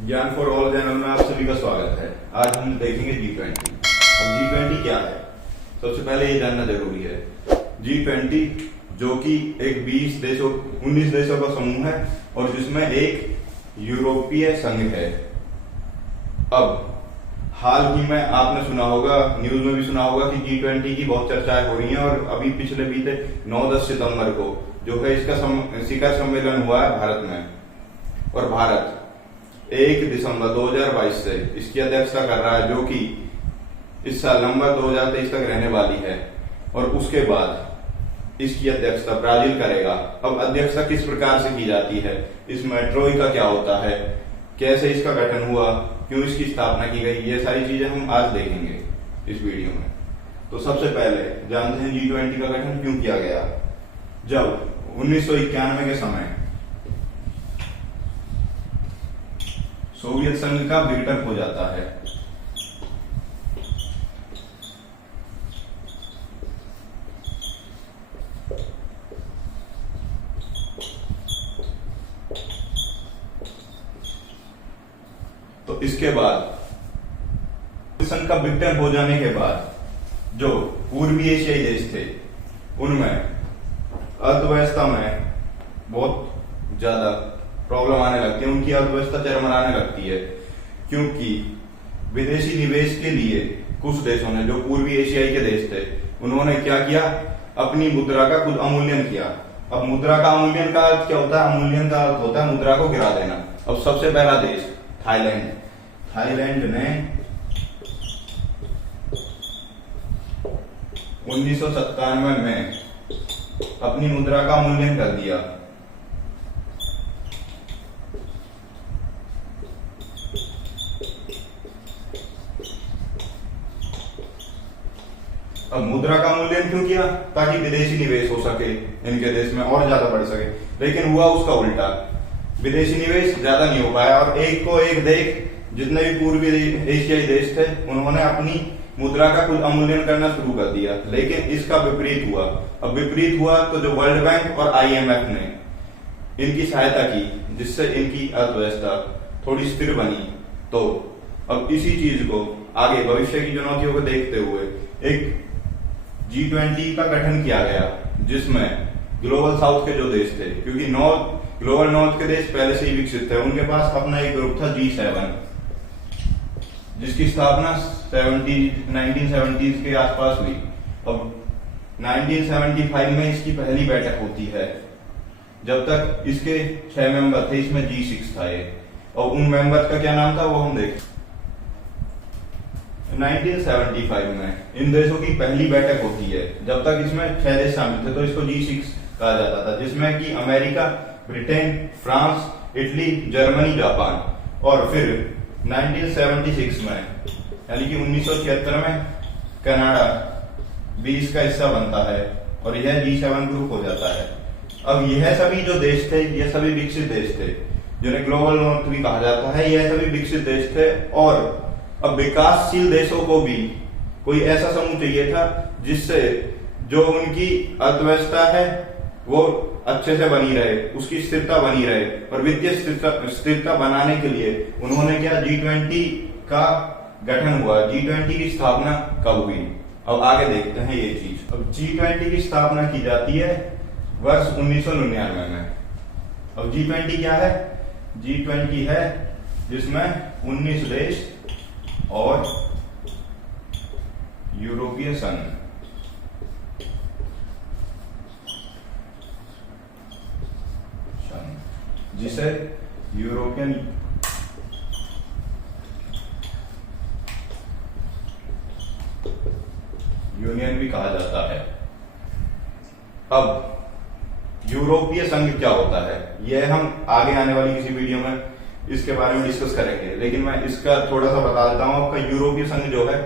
ज्ञान for all channel में आप सभी का स्वागत है। आज हम देखेंगे G20। अब G20 क्या है, सबसे पहले ये जानना जरूरी है। G20 जो कि एक 19 देशों का समूह है और जिसमें एक यूरोपीय संघ है। अब हाल ही में आपने सुना होगा, न्यूज में भी सुना होगा कि G20 की बहुत चर्चाएं हो रही हैं और अभी पिछले बीते 9-10 सितंबर को जो है इसका शिखर सम्मेलन हुआ है भारत में। और भारत 1 दिसंबर 2022 से इसकी अध्यक्षता कर रहा है, जो कि इस साल नवंबर 2023 तक रहने वाली है। और उसके बाद इसकी अध्यक्षता ब्राजील करेगा। अब अध्यक्षता किस प्रकार से की जाती है, इसमें ट्रोइका क्या होता है, कैसे इसका गठन हुआ, क्यों इसकी स्थापना की गई, ये सारी चीजें हम आज देखेंगे इस वीडियो में। तो सबसे पहले जानते हैं G20 का गठन क्यों किया गया। जब 1991 के समय सोवियत संघ का विघटन हो जाता है, तो इसके बाद संघ का विघटन हो जाने के बाद जो पूर्वी एशियाई देश थे उनमें अर्थव्यवस्था में बहुत ज्यादा प्रॉब्लम आने लगती है, उनकी अर्थव्यवस्था चरमराने लगती है। क्योंकि विदेशी निवेश के लिए कुछ देशों ने, जो पूर्वी एशियाई के देश थे, उन्होंने क्या किया, अपनी मुद्रा का खुद अवमूल्यन किया। अब मुद्रा का अवमूल्यन का अर्थ क्या होता है, अवमूल्यन का अर्थ होता है मुद्रा को गिरा देना। अब सबसे पहला देश थाईलैंड ने 1997 में अपनी मुद्रा का अवमूल्यन कर दिया। अब मुद्रा का मूल्यन क्यों किया, ताकि विदेशी निवेश हो सके, इनके देश में और ज्यादा बढ़ सके। लेकिन हुआ उसका उल्टा, विदेशी निवेश ज्यादा नहीं हो पाया और एक को एक देख जितने भी पूर्वी एशियाई देश थे उन्होंने अपनी मुद्रा का खुद अवमूल्यन करना शुरू कर दिया। लेकिन इसका विपरीत हुआ। अब विपरीत हुआ तो जो वर्ल्ड बैंक और IMF ने इनकी सहायता की, जिससे इनकी अर्थव्यवस्था थोड़ी स्थिर बनी। तो अब इसी चीज को आगे भविष्य की चुनौतियों को देखते हुए एक G20 का गठन किया गया, जिसमें ग्लोबल साउथ के जो देश थे, क्योंकि ग्लोबल नॉर्थ के देश पहले से ही विकसित थे, उनके पास अपना एक ग्रुप था G7, जिसकी स्थापना 1970s के आसपास हुई। अब 1975 में इसकी पहली बैठक होती है। जब तक इसके 6 मेंबर थे, इसमें G6 था ये। और उन मेंबर्स का क्या नाम था वो हम देखें। 1975 में इन देशों की पहली बैठक होती है। जब तक इसमें 6 देश शामिल थे तो इसको G6 कहा जाता था, जिसमें कि America, Britain, France, Italy, Germany, Japan. और फिर 1976 में यानी कि 1976 में कनाडा भी इसका हिस्सा बनता है और यह G7 ग्रुप हो जाता है। अब यह सभी जो देश थे, यह सभी विकसित देश थे, जिन्हें ग्लोबल नॉर्थ भी कहा जाता है। यह सभी विकसित देश थे और अब विकासशील देशों को भी कोई ऐसा समूह चाहिए था जिससे जो उनकी अर्थव्यवस्था है वो अच्छे से बनी रहे, उसकी स्थिरता बनी रहे। और वित्तीय स्थिरता बनाने के लिए उन्होंने क्या, G20 का गठन हुआ। G20 की स्थापना कब हुई, अब आगे देखते हैं ये चीज। अब G20 की स्थापना की जाती है वर्ष 1999 में। अब G20 क्या है, G20 है जिसमें 19 देश और यूरोपीय संघ, जिसे यूरोपियन यूनियन भी कहा जाता है। अब यूरोपीय संघ क्या होता है, यह हम आगे आने वाली किसी वीडियो में इसके बारे में डिस्कस करेंगे। लेकिन मैं इसका थोड़ा सा बता देता हूं। आपका यूरोपीय संघ जो है,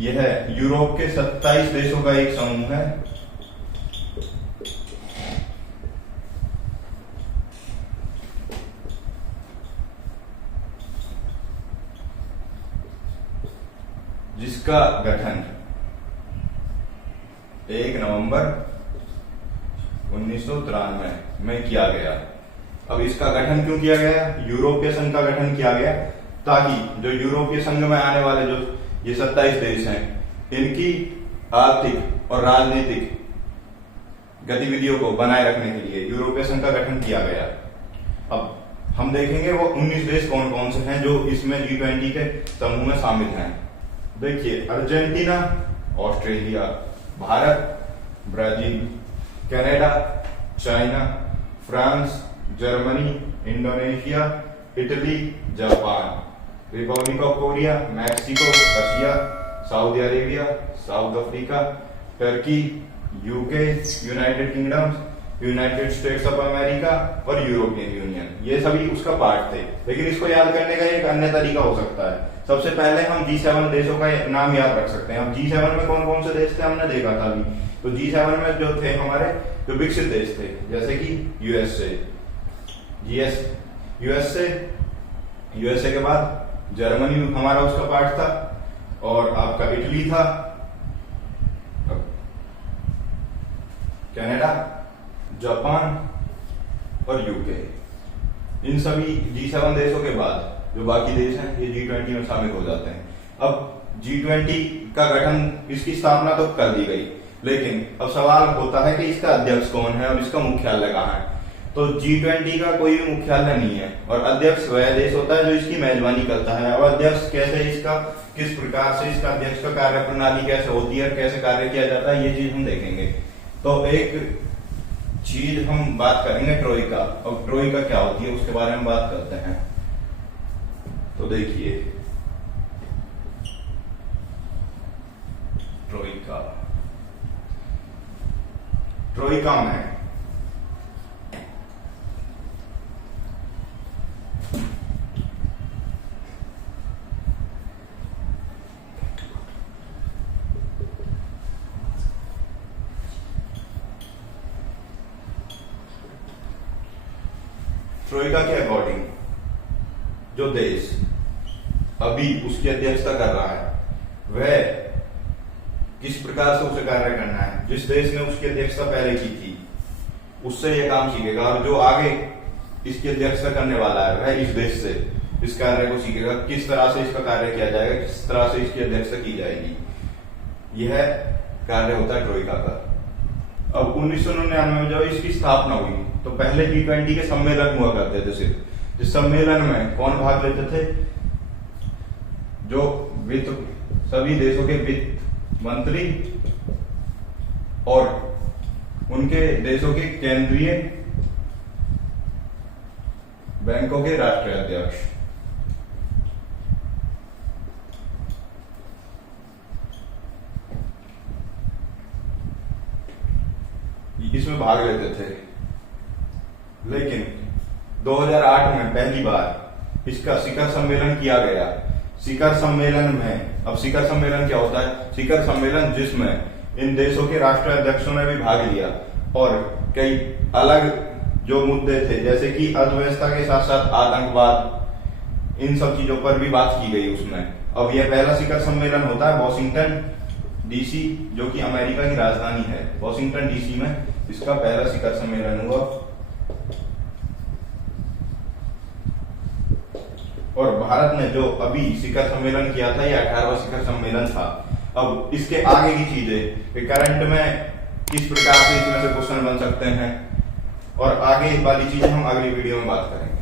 यह यूरोप के 27 देशों का एक समूह है, जिसका गठन 1 नवंबर 1993 में किया गया। अब इसका गठन क्यों किया गया? यूरोपीय संघ का गठन किया गया ताकि जो यूरोपीय संघ में आने वाले जो ये 27 देश हैं, इनकी आर्थिक और राजनीतिक गतिविधियों को बनाए रखने के लिए यूरोपीय संघ का गठन किया गया। अब हम देखेंगे वो 19 देश कौन कौन से हैं जो इसमें G20 के समूह में शामिल हैं। देखिए, Argentina, Australia, Bharat, Brazil, Canada, China, France, Germany, Indonesia, Italy, Japan, Republic of Korea, Mexico, Russia, Saudi Arabia, south Africa, Turkey, UK, United kingdom, United states of America और यूरोपियन यूनियन। ये सभी उसका पार्ट थे। लेकिन इसको याद करने का एक अन्य तरीका हो सकता है। सबसे पहले हम G7 देशों का नाम याद रख सकते हैं। अब G7 में कौन कौन से देश थे हमने देखा था अभी। तो G7 में जो थे हमारे जो विकसित देश थे, जैसे कि यूएसए के बाद जर्मनी हमारा उसका पार्ट था, और आपका इटली था, कनाडा, जापान और यूके। इन सभी G7 देशों के बाद जो बाकी देश हैं ये G20 में शामिल हो जाते हैं। अब G20 का गठन, इसकी स्थापना तो कर दी गई, लेकिन अब सवाल होता है कि इसका अध्यक्ष कौन है और इसका मुख्यालय कहाँ है। तो G20 का कोई भी मुख्यालय नहीं है, और अध्यक्ष वह देश होता है जो इसकी मेजबानी करता है। और अध्यक्ष कैसे, इसका किस प्रकार से इसका अध्यक्ष का कार्य प्रणाली कैसे होती है, कैसे कार्य किया जाता है, ये चीज हम देखेंगे। तो एक चीज हम बात करेंगे ट्रोइका। और ट्रोइका क्या होती है उसके बारे में बात करते हैं। तो देखिए, ट्रोइका में ट्रोइका के अकॉर्डिंग जो देश अभी उसकी अध्यक्षता कर रहा है वह किस प्रकार से उसे कार्य करना है। जिस देश ने उसकी अध्यक्षता पहले की थी उससे यह काम सीखेगा, और जो आगे इसकी अध्यक्षता करने वाला है वह इस देश से इस कार्य को सीखेगा, किस तरह से इसका कार्य किया जाएगा, किस तरह से इसकी अध्यक्षता की जाएगी। यह कार्य होता है ट्रोइका का। अब 1999 में जब इसकी स्थापना हुई तो पहले G20 के सम्मेलन हुआ करते थे सिर्फ। जिस सम्मेलन में कौन भाग लेते थे? जो सभी देशों के वित्त मंत्री और उनके देशों के केंद्रीय बैंकों के राष्ट्रीय अध्यक्ष। इसमें भाग लेते थे। लेकिन 2008 में पहली बार इसका शिखर सम्मेलन किया गया। शिखर सम्मेलन में, अब शिखर सम्मेलन क्या होता है? शिखर सम्मेलन जिसमें इन देशों के राष्ट्रीय अध्यक्षों ने भी भाग लिया और कई अलग जो मुद्दे थे जैसे कि अर्थव्यवस्था के साथ साथ आतंकवाद, इन सब चीजों पर भी बात की गई उसमें। अब यह पहला शिखर सम्मेलन होता है वॉशिंगटन डीसी, जो कि अमेरिका की राजधानी है। वॉशिंगटन डीसी में इसका पहला शिखर सम्मेलन हुआ और भारत ने जो अभी शिखर सम्मेलन किया था, यह 18वां शिखर सम्मेलन था। अब इसके आगे की चीजें करंट में किस प्रकार से इसमें से क्वेश्चन बन सकते हैं और आगे वाली चीजें हम अगली वीडियो में बात करेंगे।